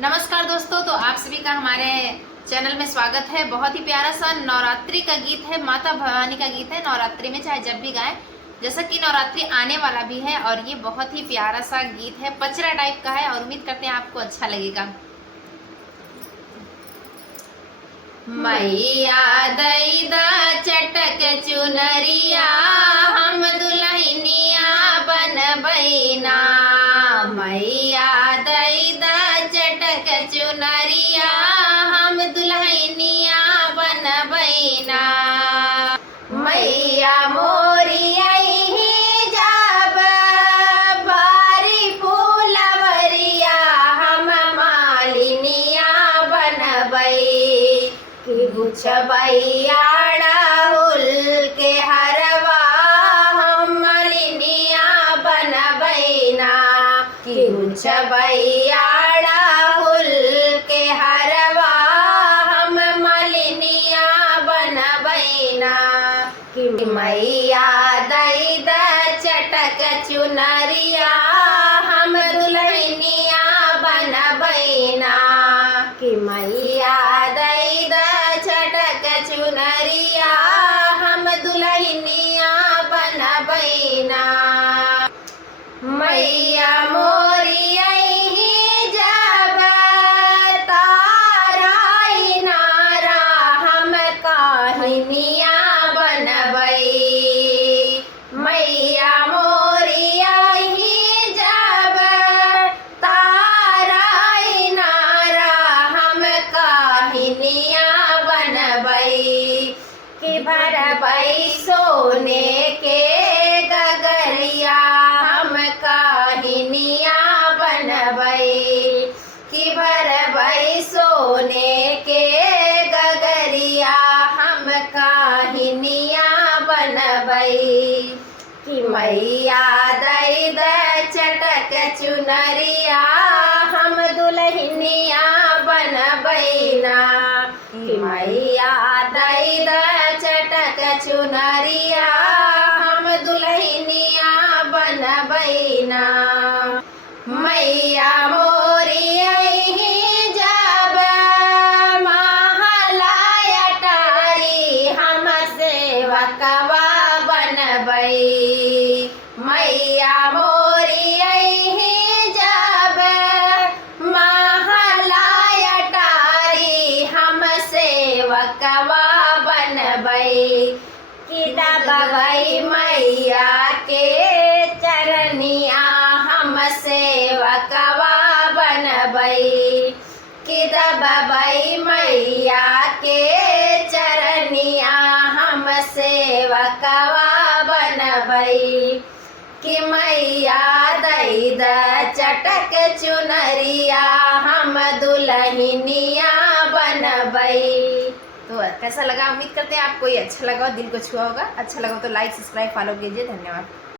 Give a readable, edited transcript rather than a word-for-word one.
नमस्कार दोस्तों, तो आप सभी का हमारे चैनल में स्वागत है। बहुत ही प्यारा सा नवरात्रि का गीत है, माता भवानी का गीत है। नवरात्रि में चाहे जब भी गाएं, जैसा कि नवरात्रि आने वाला भी है और ये बहुत ही प्यारा सा गीत है, पचरा टाइप का है और उम्मीद करते हैं आपको अच्छा लगेगा। मैया दई दा चटक चुनरिया, हम दुल्हनिया बनबैना। मैया दई दा चटक चुनरिया, हम दुल्हनिया बनबैना। मैया मोरी अइही जाब बारी फूलवरिया, हम मालिनिया बनबै। गुछबैया राहुल के हरवा, हम मालिनिया बनबैना। गुछबैया राहुल के हरवा, हम मालिनिया बनबैना। मैया दई द चटक चुनरिया, हम दुल्हनिया बनबैना। कि मैया दई द चटक चुनरिया, हम दुल्हनिया बनबैना। मैया मोरी अइही जब ताराई नारा, हम काहिनिया बनबै। मैया मोरी अइही जब ताराई नारा, हम काहिनिया बनबै। कि भरबै सोने के गगरिया, हम काहिनिया बनबै। कि भरबै सोने के गगरिया, हम काहिनिया बनबै। कि मैया दई द चटक चुनरिया, हम दुल्हनिया बनबैना। कि मैया दई द चटक चुनरिया, हम दुल्हनिया बनबैना। मैया मोरी अइही जब महलाय अटारी, हम सेवकवा बनबै। मैया मोरी अइही जब महलाय अटारी, हम सेवकवा बनबै। कि दबबै मैया के चरनिया, हम सेवकवा बनबै। कि दबबै मैया के चरनिया, हम सेवकवा बनबै। कि मैया दई द चटक चुनरिया, हम दुल्हनिया बनबै। तो कैसा लगा? उम्मीद करते हैं आपको ये अच्छा लगा, दिल को छुआ होगा। अच्छा लगा तो लाइक, सब्सक्राइब, फॉलो कीजिए। धन्यवाद।